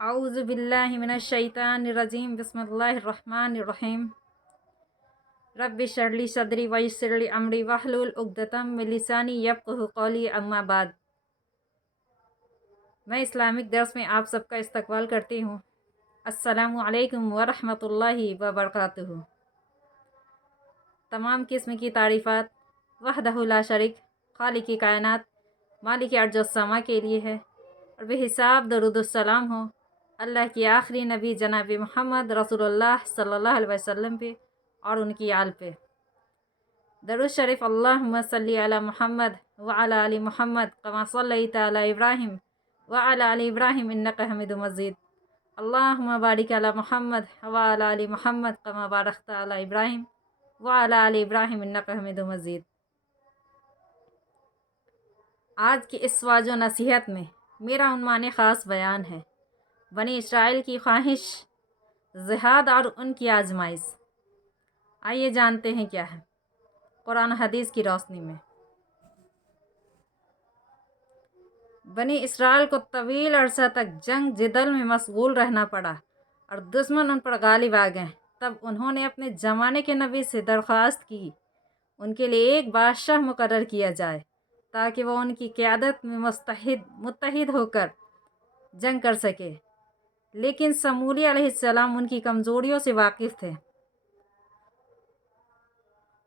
अऊज़ु बिल्लाहि मिनश शैतानिर रजीम बिस्मिल्लाहिर रहमानिर रहीम रब्बि इश्रह ली सदरी व यस्सिर ली अमरी वहलुल उक़दतम मिन लिसानी यफ़क़हू क़ौली अम्मा बाद। मैं इस्लामिक दर्स में आप सबका इस्तकबाल करती हूँ। अस्सलामु अलैकुम व रहमतुल्लाहि व बरकातुहू। तमाम किस्म की तारीफ़ात वहदहु ला शरीक खालिक़ी कायनात मालिक अर्ज़ व समा के लिए है और बेहिसाब दरूद व सलाम हो अल्लाह की आखिरी नबी जनाब मोहम्मद रसूलुल्लाह सल्लल्लाहु अलैहि वसल्लम पे और उनकी आल पे। दरूद शरीफ अल्लाहुम्मा सल्ली अला मुहम्मद व अला आलि मुहम्मद कमा सल्लैता अला इब्राहिम व अला आलि इब्राहिम इन्नका हमीदुम मजीद। अल्लाहुम्मा बारिक अला मुहम्मद व अला आलि मुहम्मद कमा बारकता अला इब्राहिम व अला आलि इब्राहिम इन्नका हमीदुम मजीद। आज की इस वाज़ो नसीहत में मेरा उन्वान ख़ास बयान है बनी इसराइल की ख्वाहिश, जिहाद और उनकी आजमाइश। आइए जानते हैं क्या है कुरान हदीस की रोशनी में। बनी इसराइल को तवील अरसा तक जंग जिदल में मशगूल रहना पड़ा और दुश्मन उन पर गालिब आ गए। तब उन्होंने अपने ज़माने के नबी से दरख्वास्त की उनके लिए एक बादशाह मुकर्रर किया जाए ताकि वह उनकी क़यादत में मुत्तहिद होकर जंग कर सके। लेकिन समूली अलैहिस्सलाम उनकी कमज़ोरियों से वाकिफ़ थे।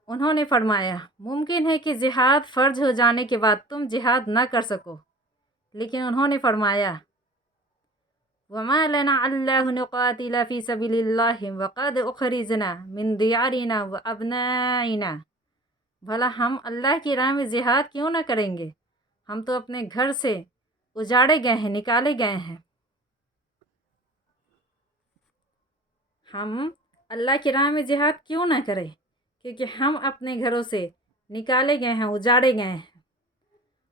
उन्होंने फरमाया, मुमकिन है कि जिहाद फ़र्ज हो जाने के बाद तुम जिहाद न कर सको। लेकिन उन्होंने फरमाया, वमा लना अल्ला नुक़ातिल फ़ी सबीलिल्लाहि वक़द उख़रिजना मिन दियारिना व अबनाइना। भला हम अल्लाह की राह में जिहाद क्यों न करेंगे? हम तो अपने घर से उजाड़े गए हैं, निकाले गए हैं। हम अल्लाह की राह में जिहाद क्यों ना करें? क्योंकि हम अपने घरों से निकाले गए हैं, उजाड़े गए हैं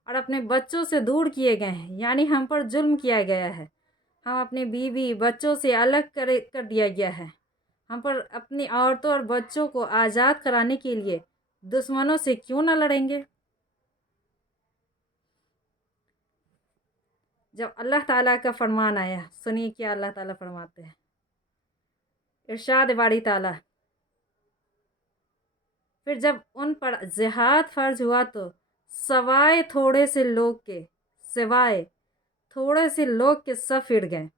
और अपने बच्चों से दूर किए गए हैं, यानी हम पर जुल्म किया गया है। हम अपने बीवी बच्चों से अलग कर दिया गया है। हम पर अपनी औरतों और बच्चों को आज़ाद कराने के लिए दुश्मनों से क्यों ना लड़ेंगे? जब अल्लाह ताला का फरमान आया, सुनिए क्या अल्लाह ताला फरमाते हैं। इरशाद बारी ताला, फिर जब उन पर जिहाद फ़र्ज हुआ तो सिवाय थोड़े से लोग के सब फिर गए।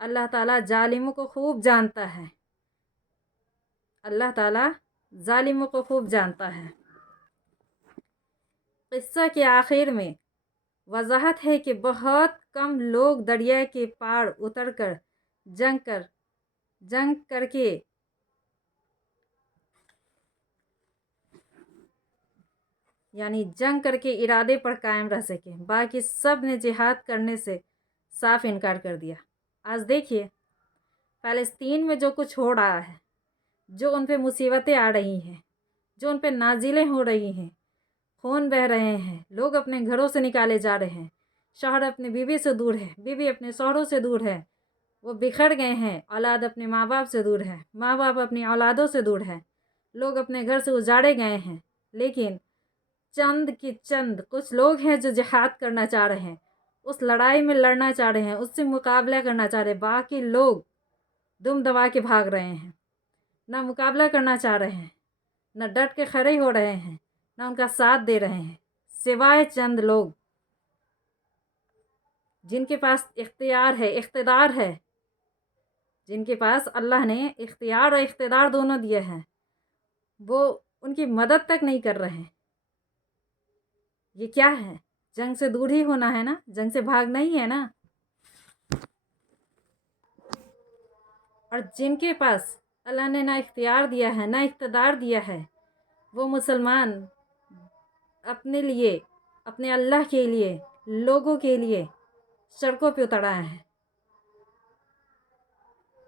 अल्लाह ताला जालिमों को खूब जानता है। अल्लाह ताला जालिमों को खूब जानता है। क़िस्सा के आखिर में वजाहत है कि बहुत कम लोग दरिया के पार उतरकर जंग करके इरादे पर कायम रह सके। बाकी सब ने जिहाद करने से साफ इनकार कर दिया। आज देखिए फ़लस्तीन में जो कुछ हो रहा है, जो उन पे मुसीबतें आ रही हैं, जो उन पे नाजिलें हो रही हैं, खून बह रहे हैं, लोग अपने घरों से निकाले जा रहे हैं, शौहर अपनी बीवी से दूर है, बीवी अपने शौहरों से दूर है, वो बिखर गए हैं, औलाद अपने माँ बाप से दूर है, माँ बाप अपनी औलादों से दूर है, लोग अपने घर से उजाड़े गए हैं। लेकिन चंद कुछ लोग हैं जो जिहाद करना चाह रहे हैं, उस लड़ाई में लड़ना चाह रहे हैं, उससे मुकाबला करना चाह रहे हैं। बाकी लोग दुम दबा के भाग रहे हैं, ना मुकाबला करना चाह रहे हैं, ना डट के खड़े हो रहे हैं, ना उनका साथ दे रहे हैं, सिवाय चंद लोग जिनके पास इख्तियार है, इख्तिदार है, जिनके पास अल्लाह ने इख्तियार और इख्तिदार दोनों दिए हैं, वो उनकी मदद तक नहीं कर रहे हैं। ये क्या है? जंग से दूर ही होना है ना, जंग से भागना ही है ना। और जिनके पास अल्लाह ने ना इख्तियार दिया है, ना इख्तिदार दिया है, वो मुसलमान अपने लिए, अपने अल्लाह के लिए, लोगों के लिए सड़कों पे उतर आए हैं।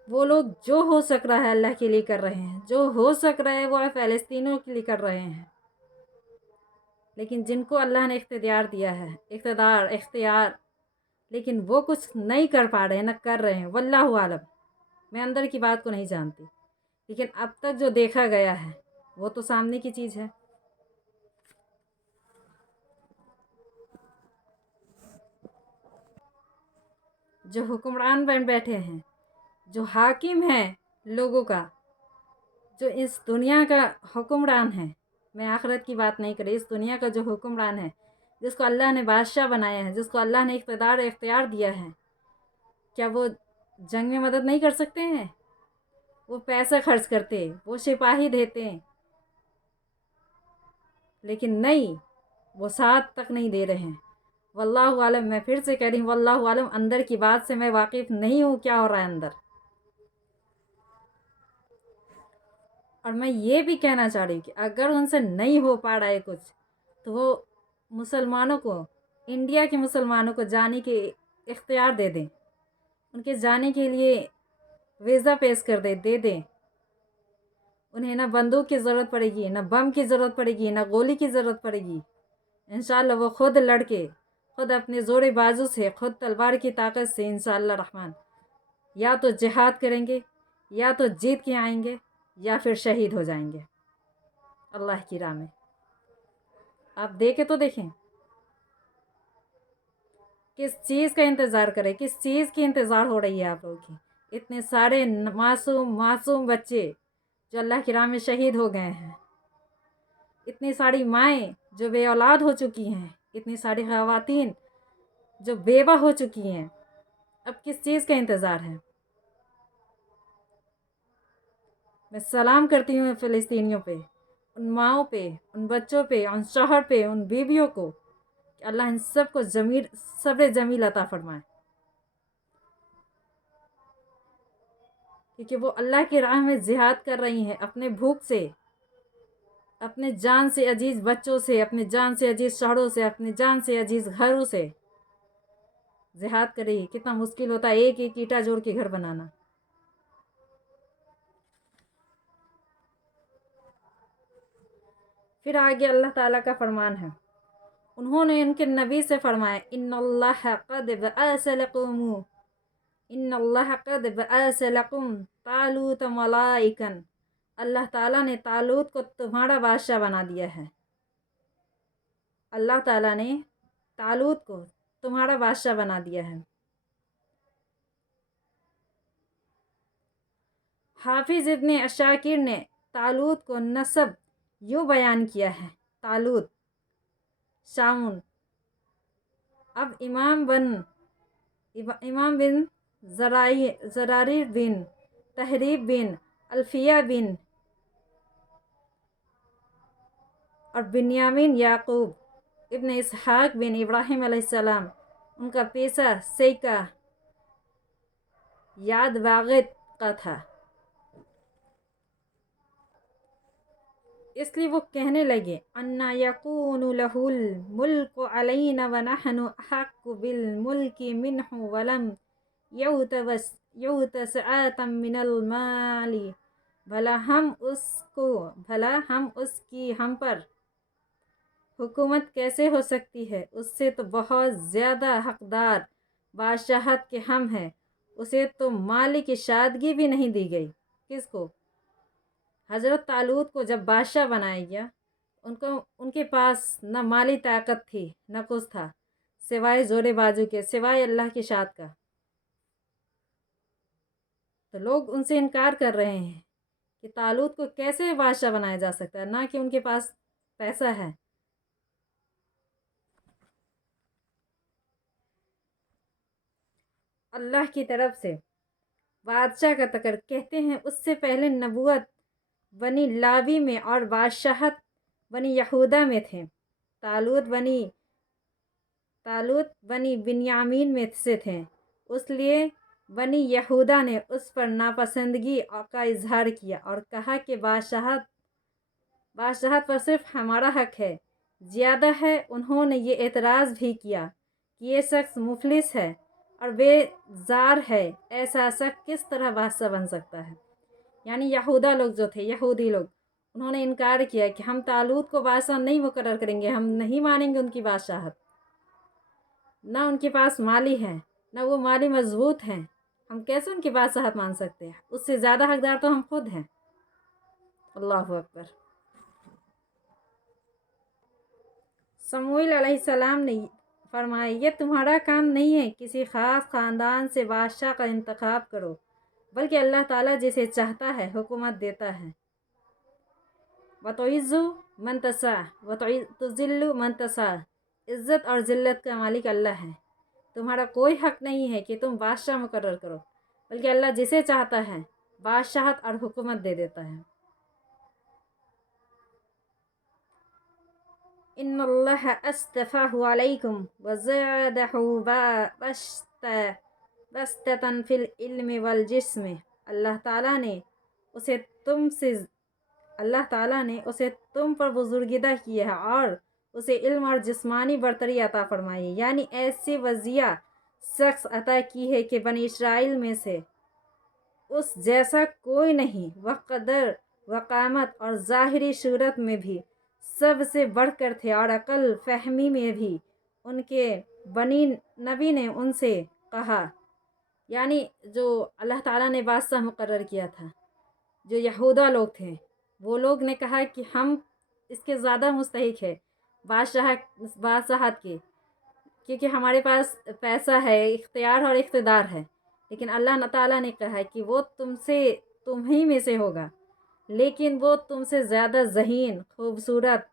वो लोग जो हो सक रहा है अल्लाह के लिए कर रहे हैं, जो हो सक रहा है वो फ़लस्तीनियों के लिए कर रहे हैं। लेकिन जिनको अल्लाह ने इख्तियार दिया है, इख्तियार, लेकिन वो कुछ नहीं कर पा रहे हैं, ना कर रहे हैं। वल्लाहु आलम, मैं अंदर की बात को नहीं जानती, लेकिन अब तक जो देखा गया है वो तो सामने की चीज़ है। جو حکمران بن بیٹھے ہیں، جو حاکم ہیں لوگوں کا، جو اس دنیا کا حکمران ہے، میں آخرت کی بات نہیں کر رہی، اس دنیا کا جو حکمران ہے، جس کو اللہ نے بادشاہ بنایا ہے، جس کو اللہ نے اقتدار اختیار دیا ہے، کیا وہ جنگ میں مدد نہیں کر سکتے ہیں؟ وہ پیسہ خرچ کرتے، وہ سپاہی دیتے، لیکن نہیں، وہ ساتھ تک نہیں دے رہے ہیں۔ واللہ عالم، میں پھر سے کہہ رہی ہوں، واللہ عالم، اندر کی بات سے میں واقف نہیں ہوں کیا ہو رہا ہے اندر۔ اور میں یہ بھی کہنا چاہ رہی ہوں کہ اگر ان سے نہیں ہو پا رہا ہے کچھ، تو وہ مسلمانوں کو، انڈیا کے مسلمانوں کو جانے کے اختیار دے دیں، ان کے جانے کے لیے ویزا پیش کر دے دیں۔ انہیں نہ بندوق کی ضرورت پڑے گی، نہ بم کی ضرورت پڑے گی، نہ گولی کی ضرورت پڑے گی۔ انشاءاللہ وہ خود لڑ کے، خود اپنے زور بازو سے، خود تلوار کی طاقت سے انشاءاللہ الرحمن یا تو جہاد کریں گے، یا تو جیت کے آئیں گے، یا پھر شہید ہو جائیں گے اللہ کی راہ میں۔ آپ دیکھیں تو دیکھیں، کس چیز کا انتظار کریں، کس چیز کی انتظار ہو رہی ہے آپ لوگوں کی؟ اتنے سارے معصوم بچے جو اللہ کی راہ میں شہید ہو گئے ہیں، اتنی ساری مائیں جو بے اولاد ہو چکی ہیں، اتنی ساری خواتین جو بیوہ ہو چکی ہیں، اب کس چیز کا انتظار ہے؟ میں سلام کرتی ہوں فلسطینیوں پہ، ان ماؤں پہ، ان بچوں پہ، ان شوہر پہ، ان بیویوں کو، کہ اللہ ان سب کو صبر جمیل عطا فرمائے، کیونکہ وہ اللہ کی راہ میں جہاد کر رہی ہیں اپنے بھوک سے، اپنے جان سے عزیز بچوں سے، اپنے جان سے عزیز شوہروں سے، اپنے جان سے عزیز گھروں سے جہاد کر رہی ہے۔ کتنا مشکل ہوتا ہے ایک ایک اینٹا جوڑ کے گھر بنانا۔ پھر آگے اللہ تعالیٰ کا فرمان ہے، انہوں نے ان کے نبی سے فرمایا، ان اللہ قد بعث لکم طالوت ملائکا، اللہ تعالیٰ نے طالوت کو تمہارا بادشاہ بنا دیا ہے۔ اللہ تعالیٰ نے طالوت کو تمہارا بادشاہ بنا دیا ہے۔ حافظ ابن عساکر نے طالوت کو نسب یوں بیان کیا ہے، طالوت شاؤن، اب امام بن زراریر بن تحریب بن الفیہ بن اور بنیامین یعقوب ابن اسحاق بن ابراہیم علیہ السلام، ان کا پیشہ سیکہ یاد باغت کا تھا، اس لیے وہ کہنے لگے، اَنَّا يَكُونُ لَهُ الْمُلْكُ عَلَيْنَا وَنَحْنُ أَحَقُّ بِالْمُلْكِ مِنْهُ وَلَمْ يُؤْتَ سَعَةً مِنَ الْمَالِ، بھلا ہم اس کی ہم پر حکومت کیسے ہو سکتی ہے؟ اس سے تو بہت زیادہ حقدار بادشاہت کے ہم ہیں، اسے تو مالی کی شادگی بھی نہیں دی گئی۔ کس کو؟ حضرت طالوت کو جب بادشاہ بنایا گیا، ان کے پاس نہ مالی طاقت تھی، نہ کچھ تھا، سوائے زور بازو کے، سوائے اللہ کی شاد کا۔ تو لوگ ان سے انکار کر رہے ہیں کہ طالوت کو کیسے بادشاہ بنایا جا سکتا ہے، نہ کہ ان کے پاس پیسہ ہے۔ اللہ کی طرف سے بادشاہ کا تکر کہتے ہیں، اس سے پہلے نبوت بنی لاوی میں اور بادشاہت بنی یہودا میں تھے۔ طالوت بنی بنیامین میں سے تھے، اس لیے بنی یہودا نے اس پر ناپسندگی کا اظہار کیا اور کہا کہ بادشاہت پر صرف ہمارا حق ہے، زیادہ ہے۔ انہوں نے یہ اعتراض بھی کیا کہ یہ شخص مفلس ہے اور بے زار ہے، ایسا شخص کس طرح بادشاہ بن سکتا ہے؟ یعنی یہودا لوگ جو تھے، یہودی لوگ، انہوں نے انکار کیا کہ ہم طالوت کو بادشاہ نہیں مقرر کریں گے، ہم نہیں مانیں گے ان کی بادشاہت، نہ ان کے پاس مالی ہے، نہ وہ مالی مضبوط ہیں، ہم کیسے ان کی بادشاہت مان سکتے ہیں؟ اس سے زیادہ حقدار تو ہم خود ہیں۔ اللہ اکبر۔ سموئیل علیہ السلام نے फरमाए ये तुम्हारा काम नहीं है किसी ख़ास ख़ानदान से बादशाह का इंतखाब करो, बल्कि अल्लाह ताला जिसे चाहता है हुकूमत देता है। वतुइज़्ज़ु मन तशा वतुज़िल्लु मन तशा, इज़्ज़त और ज़िल्लत का मालिक अल्लाह है। तुम्हारा कोई हक़ नहीं है कि तुम बादशाह मुकर्रर करो, बल्कि अल्लाह जिसे चाहता है बादशाहत और हुकूमत दे देता है। इन्नल्लाह अस्तफ़ाहु अलैकुम व ज़ादहु बस्ततन फिल इल्मि वल जिस्मि। उसे तुमसे अल्लाह ताला ने उसे तुम पर बुजुर्गिदा किया है और उसे इल्म और जिस्मानी बरतरी अता फरमाई, यानी ऐसी वज़िया शख्स अता की है कि बनी इसराइल में से उस जैसा कोई नहीं। वह कदर वक़ामत और ज़ाहिरी सूरत में भी सबसे बढ़कर थे और अक़ल फ़हमी में भी उनके बनी नबी ने उनसे कहा, यानी जो अल्लाह ताला ने बादशाह मुकर्रर किया था, जो यहूदा लोग थे, वो लोग ने कहा कि हम इसके ज़्यादा मुस्तहिक है बादशाहत के, क्योंकि हमारे पास पैसा है, इख्तियार और इक़्तिदार है। लेकिन अल्लाह ताला ने कहा कि वो तुम ही में से होगा, लेकिन वो तुमसे ज़्यादा ज़हीन, खूबसूरत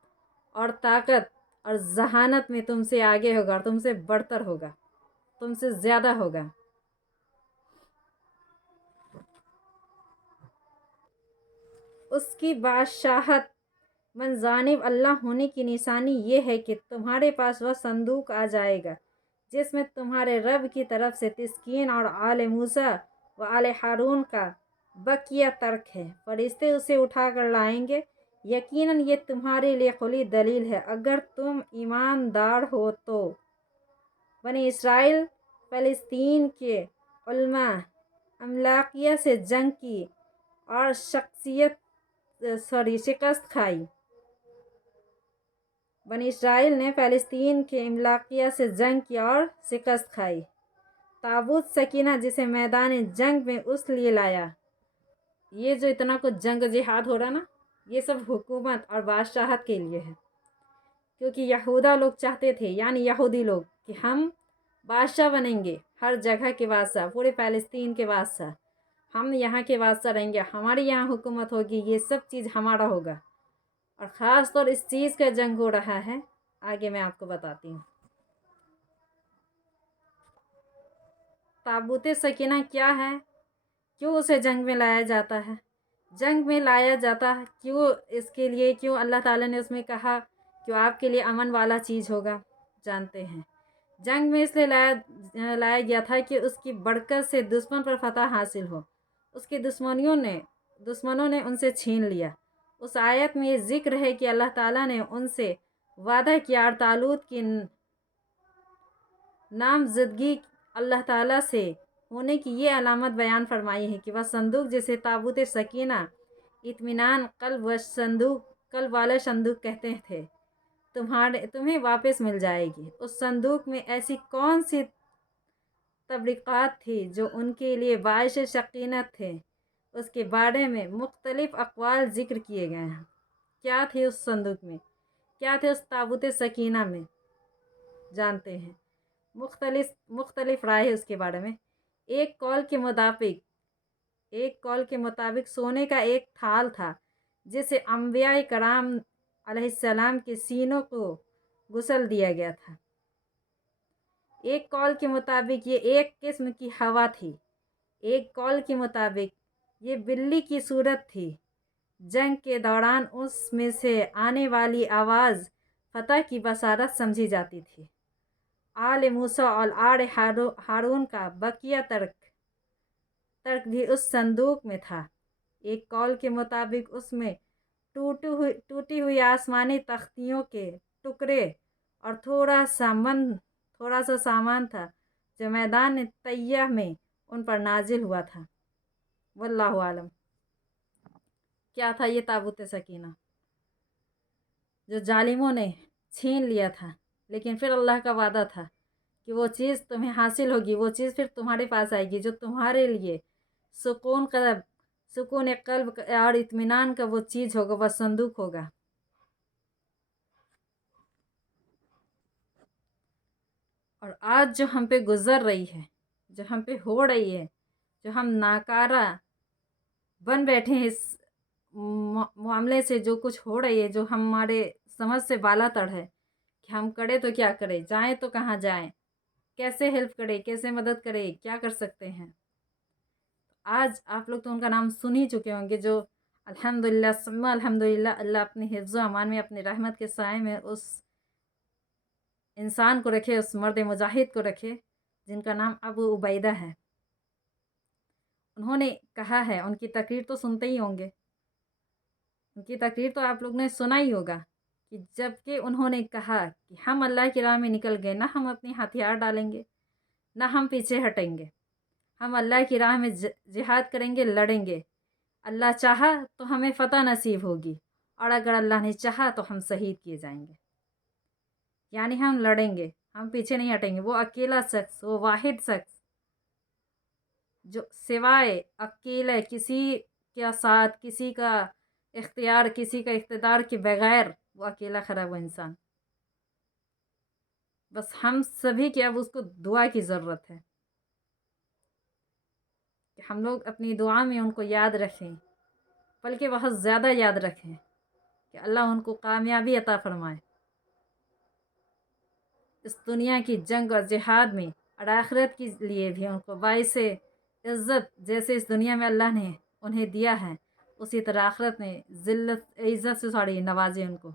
और ताकत और जहानत में तुमसे आगे होगा और तुमसे बढ़तर होगा, तुमसे ज़्यादा होगा। उसकी बादशाहत मनजानिब अल्लाह होने की निशानी ये है कि तुम्हारे पास वह संदूक आ जाएगा जिसमें तुम्हारे रब की तरफ से तिस्कीन और आले मूसा व आले हारून का बकिया तर्क है। फरिश्ते उसे उठा कर लाएंगे। यकीनन ये तुम्हारे लिए खुली दलील है अगर तुम ईमानदार हो तो। बनी इसराइल फ़लस्तीन के उलमा अमलाकिया से जंग की और शिकस्त खाई। बनी इसराइल ने फ़लस्तीन के इमलाकिया से जंग की और शिकस्त खाई। ताबूत सकीना जिसे मैदान जंग में उस लिए लाया, ये जो इतना कुछ जंग जिहाद हो रहा ना, ये सब हुकूमत और बादशाहत के लिए है। क्योंकि यहूदा लोग चाहते थे, यानी यहूदी लोग, कि हम बादशाह बनेंगे, हर जगह के बादशाह, पूरे फ़लस्तीन के बादशाह, हम यहाँ के बादशाह रहेंगे, हमारी यहाँ हुकूमत होगी, ये सब चीज़ हमारा होगा। और ख़ास तौर इस चीज़ का जंग हो रहा है, आगे मैं आपको बताती हूँ। ताबूत सकीना क्या है, क्यों उसे जंग में लाया जाता है? जंग में लाया जाता है क्यों, इसके लिए क्यों अल्लाह ताला ने उसमें कहा कि आपके लिए अमन वाला चीज़ होगा, जानते हैं। जंग में इसलिए लाया गया था कि उसकी बरकत से दुश्मन पर फतह हासिल हो। उसके दुश्मनों ने उनसे छीन लिया। उस आयत में ये ज़िक्र है कि अल्लाह ताला ने उनसे वादा किया और तालूत की नामज़दगी अल्लाह ताला से होने की ये अलामत बयान फरमाई है कि वह संदूक जिसे ताबूत सकीना, इत्मीनान कल्ब व संदूक कल्ब वाला संदूक कहते थे, तुम्हें वापस मिल जाएगी। उस संदूक में ऐसी कौन सी तबरीक़ात थी जो उनके लिए बाइश शकीनत थे, उसके बारे में मुख्तलिफ़ अक़वाल ज़िक्र किए गए हैं। क्या थे उस संदूक में, क्या थे उस ताबूत सकीना में, जानते हैं। मुख्तलिफ़ राय है उसके बारे में। एक कौल के मुताबिक सोने का एक थाल था जिसे अम्बिया कराम अलैहिस्सलाम के सीनों को गुसल दिया गया था। एक कौल के मुताबिक ये एक किस्म की हवा थी। एक कौल के मुताबिक ये बिल्ली की सूरत थी। जंग के दौरान उसमें से आने वाली आवाज़ फतह की बसारत समझी जाती थी। आले मूसा और आले हारून का बकिया तर्क भी उस संदूक में था। एक कौल के मुताबिक उसमें टूटी हुई आसमानी तख्तियों के टुकड़े और थोड़ा सा सामान था जो मैदान तैय्यह में उन पर नाजिल हुआ था। वल्लाहु आलम। क्या था ये ताबूत सकीना जो जालिमों ने छीन लिया था, लेकिन फिर अल्लाह का वादा था कि वो चीज़ तुम्हें हासिल होगी, वो चीज़ फिर तुम्हारे पास आएगी जो तुम्हारे लिए सुकून क़ल्ब और इत्मीनान का वो चीज़ होगा, वह संदूक होगा। اور آج جو ہم پہ گزر رہی ہے، جو ہم پہ ہو رہی ہے، جو ہم ناکارہ بن بیٹھے ہیں اس معاملے سے، جو کچھ ہو رہی ہے، جو ہمارے سمجھ سے بالا تر ہے کہ ہم کریں تو کیا کریں، جائیں تو کہاں جائیں، کیسے ہیلپ کریں، کیسے مدد کریں، کیا کر سکتے ہیں۔ آج آپ لوگ تو ان کا نام سن ہی چکے ہوں گے، جو الحمدللہ ثم الحمدللہ اللہ اپنی حفظ و امان میں، اپنی رحمت کے سائے میں اس انسان کو رکھے، اس مرد مجاہد کو رکھے جن کا نام ابو عبیدہ ہے۔ انہوں نے کہا ہے، ان کی تقریر تو سنتے ہی ہوں گے، ان کی تقریر تو آپ لوگ نے سنا ہی ہوگا کہ جب کہ انہوں نے کہا کہ ہم اللہ کی راہ میں نکل گئے، نہ ہم اپنی ہتھیار ڈالیں گے، نہ ہم پیچھے ہٹیں گے، ہم اللہ کی راہ میں جہاد کریں گے، لڑیں گے۔ اللہ چاہا تو ہمیں فتح نصیب ہوگی، اور اگر اللہ نے چاہا تو ہم شہید کیے جائیں گے۔ یعنی ہم لڑیں گے، ہم پیچھے نہیں ہٹیں گے۔ وہ اکیلا شخص، وہ واحد شخص جو سوائے اکیلے کسی کے ساتھ، کسی کا اختیار، کسی کا اقتدار کے بغیر وہ اکیلا کھڑا ہوا انسان، بس ہم سبھی کی اب اس کو دعا کی ضرورت ہے کہ ہم لوگ اپنی دعا میں ان کو یاد رکھیں، بلکہ بہت زیادہ یاد رکھیں کہ اللہ ان کو کامیابی عطا فرمائے اس دنیا کی جنگ اور جہاد میں، اور آخرت کے لیے بھی ان کو باعث عزت، جیسے اس دنیا میں اللہ نے انہیں دیا ہے، اسی طرح آخرت میں ذلت عزت سے نوازے ان کو۔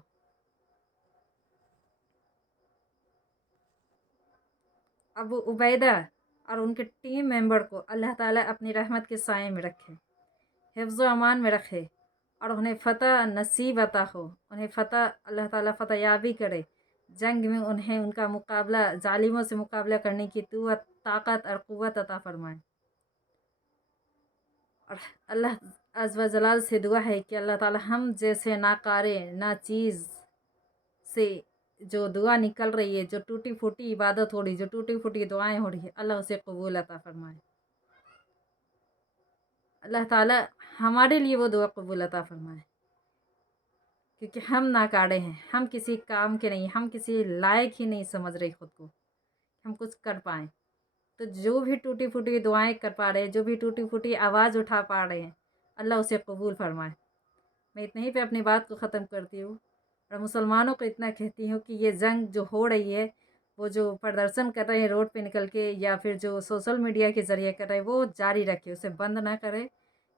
ابو عبیدہ اور ان کے ٹیم ممبر کو اللہ تعالیٰ اپنی رحمت کے سائے میں رکھے، حفظ و امان میں رکھے، اور انہیں فتح نصیب عطا ہو، انہیں فتح، اللہ تعالیٰ فتح یابی کرے جنگ میں، انہیں ان کا مقابلہ، ظالموں سے مقابلہ کرنے کی طاقت اور قوت عطا فرمائے۔ اور اللہ عز و جلال سے دعا ہے کہ اللہ تعالیٰ ہم جیسے ناکارے، ناچیز سے جو دعا نکل رہی ہے، جو ٹوٹی پھوٹی عبادت ہو رہی ہے، جو ٹوٹی پھوٹی دعائیں ہو رہی ہے، اللہ اسے قبول عطا فرمائے۔ اللہ تعالیٰ ہمارے لیے وہ دعا قبول عطا فرمائے، کیونکہ ہم ناکارے ہیں، ہم کسی کام کے نہیں، ہم کسی لائق ہی نہیں سمجھ رہے خود کو ہم کچھ کر پائیں۔ تو جو بھی ٹوٹی پھوٹی دعائیں کر پا رہے ہیں، جو بھی ٹوٹی پھوٹی آواز اٹھا پا رہے ہیں، اللہ اسے قبول فرمائے۔ میں اتنے ہی پہ اپنی بات کو ختم کرتی ہوں، اور مسلمانوں کو اتنا کہتی ہوں کہ یہ جنگ جو ہو رہی ہے، وہ جو پردرشن کر رہے ہیں روڈ پہ نکل کے، یا پھر جو سوشل میڈیا کے ذریعے کر رہے ہیں، وہ جاری رکھے، اسے بند نہ کرے،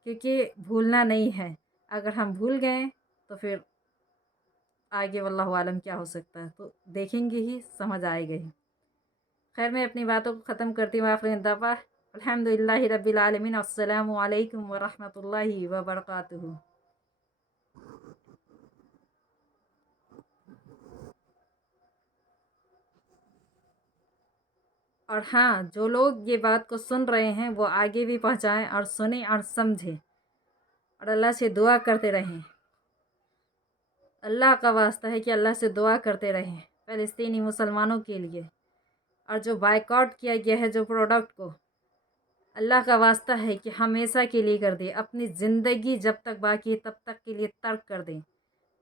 کیونکہ بھولنا نہیں ہے۔ اگر ہم بھول گئے تو پھر آگے واللہ عالم کیا ہو سکتا ہے، تو دیکھیں گے ہی، سمجھ آئے گا ہی۔ خیر، میں اپنی باتوں کو ختم کرتی ہوں، آخری دفعہ الحمدللہ رب العالمین، السلام علیکم ورحمۃ اللہ وبرکاتہ۔ اور ہاں، جو لوگ یہ بات کو سن رہے ہیں وہ آگے بھی پہنچائیں، اور سنیں اور سمجھیں، اور اللہ سے دعا کرتے رہیں۔ اللہ کا واسطہ ہے کہ اللہ سے دعا کرتے رہیں فلسطینی مسلمانوں کے لیے، اور جو بائیکاٹ کیا گیا ہے جو پروڈکٹ کو، اللہ کا واسطہ ہے کہ ہمیشہ کے لیے کر دیں، اپنی زندگی جب تک باقی ہے تب تک کے لیے ترک کر دیں۔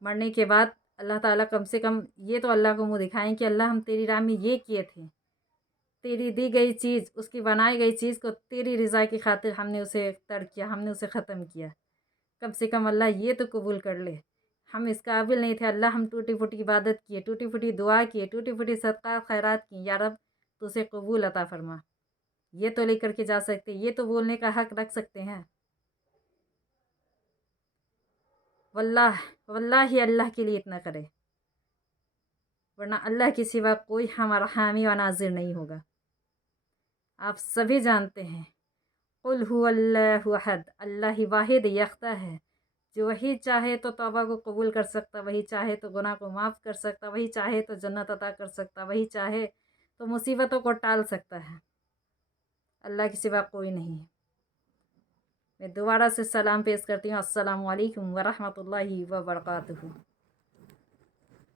مرنے کے بعد اللہ تعالیٰ کم سے کم یہ تو اللہ کو منہ دکھائیں کہ اللہ ہم تیری راہ میں یہ کیے تھے، تیری دی گئی چیز، اس کی بنائی گئی چیز کو تیری رضا کی خاطر ہم نے اسے ترک کیا، ہم نے اسے ختم کیا، کم سے کم اللہ یہ تو قبول کر لے۔ ہم اس قابل نہیں تھے اللہ، ہم ٹوٹی پھوٹی عبادت کیے، ٹوٹی پھوٹی دعا کیے، ٹوٹی پھوٹی صدقات خیرات کی، یا رب تو اسے قبول عطا فرما۔ یہ تو لے کر کے جا سکتے، یہ تو بولنے کا حق رکھ سکتے ہیں۔ واللہ اللہ کے لیے اتنا کرے، ورنہ اللہ کے سوا کوئی ہمارا حامی و ناظر نہیں ہوگا۔ آپ سبھی جانتے ہیں، قل هو اللہ احد، اللہ ہی واحد یکتا ہے، جو وہی چاہے تو توبہ کو قبول کر سکتا، وہی چاہے تو گناہ کو معاف کر سکتا، وہی چاہے تو جنت عطا کر سکتا، وہی چاہے تو مصیبتوں کو ٹال سکتا ہے۔ اللہ کے سوا کوئی نہیں ہے۔ میں دوبارہ سے سلام پیش کرتی ہوں، السلام علیکم ورحمۃ اللہ وبرکاتہ۔